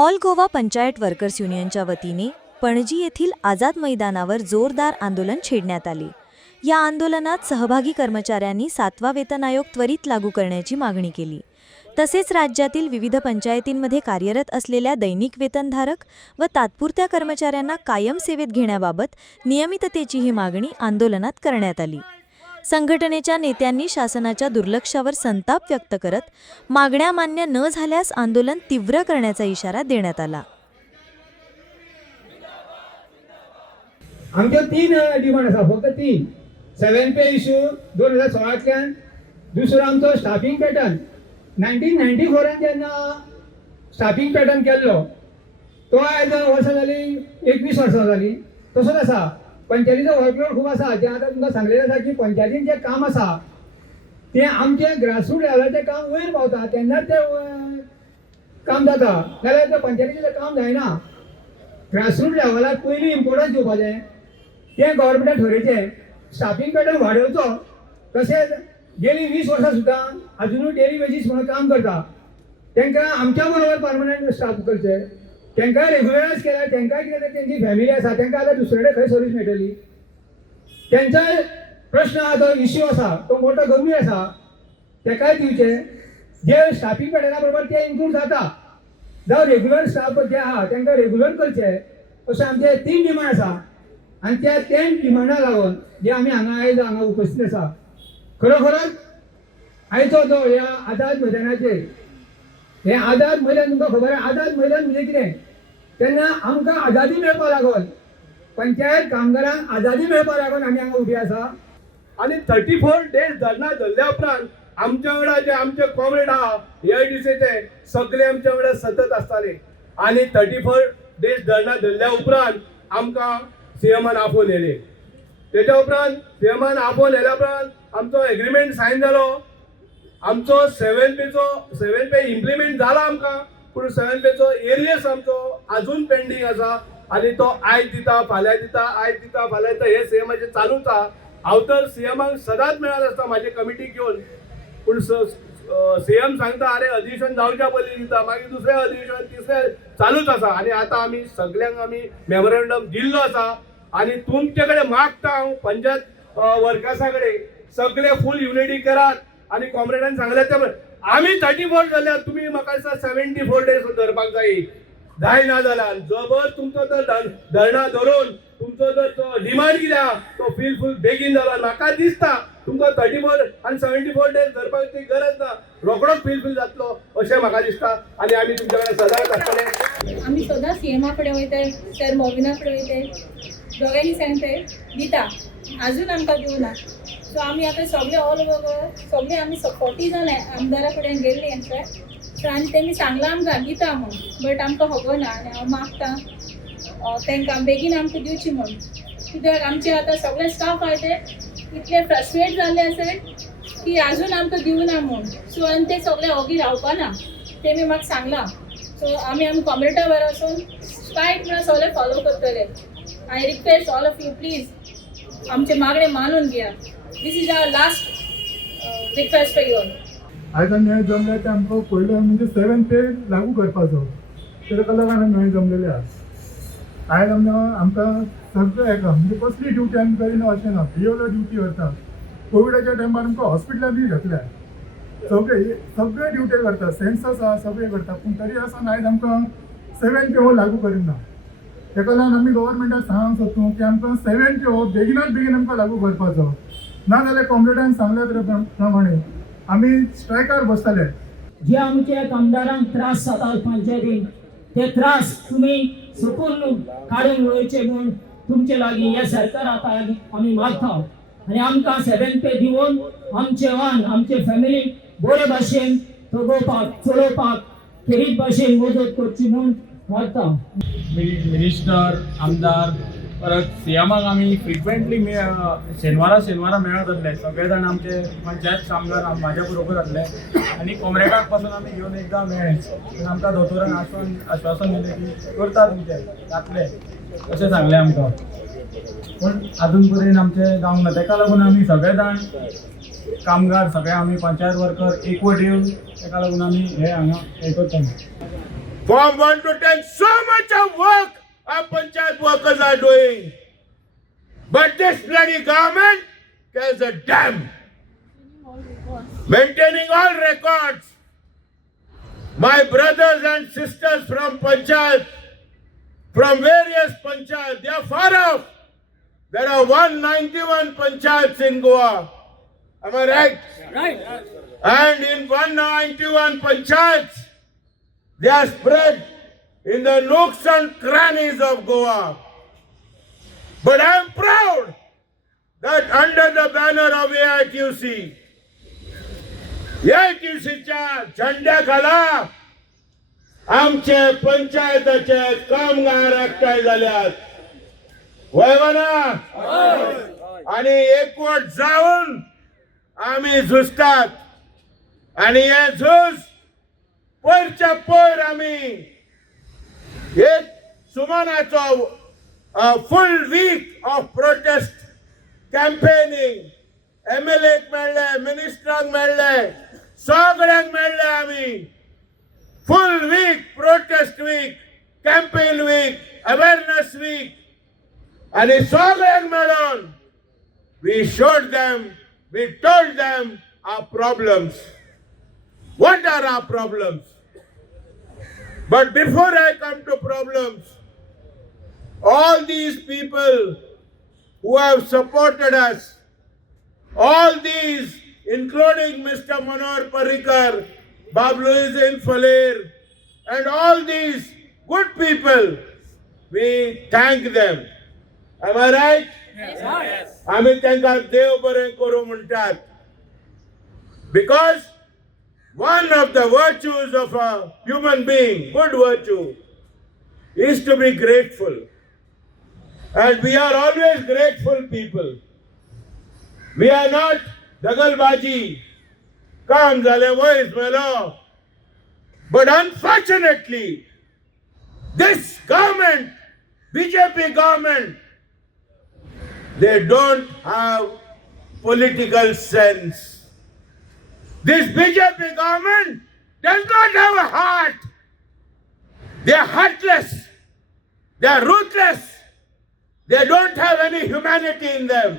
All Goa panchayat workers युनियनच्या वतीने पणजी येथील आझाद मैदानावर जोरदार आंदोलन छेडण्यात आले। या आंदोलनात सहभागी कर्मचाऱ्यांनी 7वा वेतन आयोग त्वरित लागू करण्याची मागणी केली। तसेच राज्यातील विविध पंचायतींमध्ये कार्यरत असलेल्या दैनिक वेतनधारक व तात्पुरत्या कर्मचाऱ्यांना कायम सेवेत घेण्याबाबत नियमिततेचीही मागणी आंदोलनात करण्यात आली। संघटनेच्या नेत्यांनी शासनाच्या दुर्लक्षावर संताप व्यक्त करत मागण्या मान्य न झाल्यास आंदोलन तीव्र करण्याचा इशारा देण्यात आला। आमचे 3 डिमांड आसा, फक्त 3। 7 पे इश्यू 2016तल्यान, दुसरो आमचो स्टाफिंग पॅटर्न 1994 जेन्ना स्टाफिंग पॅटर्न केल्लो तो आयज वर्सां जाली, 21 वर्सां जाली। तसोच आसा पंचायतीचो वर्कलोड खूब आसा। जे आतां तुमकां सांगलेलें आसा की पंचायतीन जे काम आसा तें आमचे ग्रासरूट लेवलाचें काम वयर पावता तेन्नाच तें काम जाता, नाल्यार तें पंचायतीचें काम जायना। ग्रासरूट लेवलाक पयलीं इम्पोर्टन्स दिवपाचें, तें गव्हर्मेंटान ठरयचें। स्टाफिंग पॅटर्न वाडोवचो, तशेंच गेली 20 वर्सां सुद्दां अजुनूय डेली वेजीस म्हणून काम करता तांकां आमच्या बरोबर परमनंट स्टाफ करचे। तांकां रेग्युलरायज केल्यार तांकां कितें तेंची फॅमिली आसा, तांकां आतां दुसरे कडेन खंय सर्वीस मेळटली। तेंचाय प्रश्न आहा, तो इश्यू आसा, तो मोठो गंभीर आसा, ताकाय दिवचे। जे स्टाफिंग पॅटर्ना बरोबर ते इन्क्लूड जाता जावं रेग्युलर स्टाफ जे आहा तांकां रेग्युलर करचे, अशें आमचे 3 डिमांड आसा। आनी त्या 3 डिमांडाक लागून जे आमी हांगा उपस्थित आसा, खरोखरच आयचो जो ह्या आझाद मैदानाचेर हे आझाद मैदान तुमकां खबर आहा, आझाद मैदान म्हणजे कितें? तेन्ना आमकां आझादी मेळपा लागून, पंचायत कामगारांक आझादी मेळपा लागून आमी हांगा उबी आसा। आणि 34 डेज धरना धरल्या उपरांत आमच्या वांगडा जे आमचे कॉम्रेड आहा एआयडीसीचे सगळे आमच्या वांगडा सतत आसताले। आणि 34 डेज धरना धरल्या उपरांत आमकां सीएमान आपोवन येले। तेच्या उपरांत सीएमान आपोवन येल्या उपरांत आमचो एग्रीमेंट सायन जालो। आमचो 7 पे इम्प्लिमेंट जाला आमकां, पूण 7 पेचो एरियस आमचो अजून पेंडिंग आसा। आणि तो आयज दिता, फाल्यां दिता, आयज दिता, फाल्यां दिता, हे सीएमाचें चालूच आहा। हांव तर सीएमाक सदांच मेळत आसता म्हाजे कमिटी घेवन, पूण सीएम सांगता अरे अधिवेशन जावच्या पयलीं दिता, मागीर दुसरें अधिवेशन, तिसरें चालूच आसा। आणि आतां आमी सगळ्यांक आमी मेमोरेंडम दिल्लो आसा। आणि तुमचे कडेन मागता हांव पंचायत वर्कर्सा कडेन सगळे फूल युनिटी करात। आणि कॉम्रेडान सांगले ते आमी 34 जाल्यार तुमी म्हाका दिसता 74 डेज धरपाक जाय ना जाल्यार जबर तुमचो तो धरणा धरून तुमचो जो डिमांड कितें आहा तो फूल बेगीन जालो। म्हाका दिसता तुमकां 34 आणि 74 डेज धरपाची गरज ना, रोखडोच फूल जातलो अशें म्हाका दिसता। आणि आमी तुमच्या कडेन सदांच आसतले। आमी सदां सीएमा कडेन वयताय, सर मोविना कडेन वयताय, दोगांयनी सांगताय दिता, अजून आमकां दिवना। सो आमी आतां सगळे ऑल ओवर सगळे आमी 40 जाण आमदारा कडेन गेल्ली आमकां। सो आनी तेमी सांगलां आमकां दिता म्हूण, बट आमकां खबर ना। आनी हांव मागतां तांकां बेगीन आमकां दिवची म्हूण, कित्याक आमचे आतां सगळे स्टाफ आहाय ते इतले फ्रस्ट्रेट जाल्ले आसात की अजून आमकां दिवना म्हूण। सो आनी ते सगळे ओगी रावपाना, तेमी म्हाका सांगलां। सो आमी कॉम्रेटा बरो वचून स्ट्रायक म्हणून सगळे फॉलो करतले। I request all of you please आमचे मागणे मानून घेया। This is our last request for you all. आयज न्याय जमले ते आमकां पयलो म्हणजे 7 पे लागू करपाचो, तेका लागून आमी न्याय जमलेले आसा। आयज आमकां सगळे हेका म्हणजे कसली ड्युटी आमी करिना अशें ना, पिओलो ड्युटी करता। कोविडाच्या टायमार आमकां हॉस्पिटलां बी घेतल्या, सगळे ड्युटी करता, सेन्सस आहा सगळे करता, पूण तरी आसन आयज आमकां 7 पे हो लागू करिना। तेका लागून आमी गव्हर्मेंटाक सांगूंक सोदता की आमकां 7 पे हो बेगिनात बेगीन आमकां लागू करपाचो, ना जाल्यार कॉम्रेडान सांगल्या प्रमाणे आमी स्ट्रायकार बसतले। जे आमच्या कामदारांक त्रास जाता पंचायतीन, ते त्रास तुमी सकून काडून उडोवचे म्हूण तुमचे लागीं हे सरकाराक आमी मागता। आनी आमकां 7 पे दिवन आमचे वान आमचे फॅमिलीक बरे भाशेन जगोवपाक चलोवपाक खेरीत भाशेन मदत करची म्हूण मागता। मिनिस्टर, आमदार, परत सीएमाक आमी फ्रिक्वेंटली शेनवारा मेळत आसले, सगळे जाण आमचे पंचायत कामगार म्हाज्या बरोबर आसले। आणि कॉम्रेडाक पासून आमी घेवन एकदां मेळ्ळे, आमकां दोतोरान आश्वासन दिलें की करता तुमचे जातले अशें सांगलें आमकां, पूण आजून पर्यंत आमचे जावंक ना। तेका लागून आमी सगळे जाण कामगार सगळे आमी पंचायत वर्कर एकवट येवन तेका लागून आमी हे हांगा हे करता। From 1 to 10, so much of work our panchayat workers are doing. But this bloody government cares a damn. Maintaining all records. My brothers and sisters from panchayat, from various panchayats, they are far off. There are 191 panchayats in Goa. Am I right? Right. And in 191 panchayats, they are spread in the nooks and crannies of Goa. But I am proud that under the banner of AITUC, AITUCच्या झेंड्याखाला आमचे पंचायताचे कामगार एकठांय जाल्यात. वयवना आणि एकवट जाऊन आम्ही झुजतात आणि हे झूज पयरच्या पयर आम्ही एक सुमानाचो full week of protest campaigning MLAक मेळ्ळे, मिनिस्टरांक मेळ्ळे, सगळ्यांक मेळ्ळे आम्ही. Full week, protest week, campaign week, awareness week आणि सगळ्यांक मेळून we showed them, we told them our problems. What are our problems? But before I come to problems, all these people who have supported us, all these, including Mr. Manor Parrikar, Babluisin Falir, and all these good people, we thank them. Am I right? Yes. आम्ही त्यांना देव बरें करूं म्हणटात. Because one of the virtues of a human being, good virtue, is to be grateful. And we are always grateful people. We are not dagalbaji, काम झाले वयस मेलो. But unfortunately, this government, BJP government, they don't have political sense. This BJP government does not have a heart. They are heartless. They are ruthless. They don't have any humanity in them.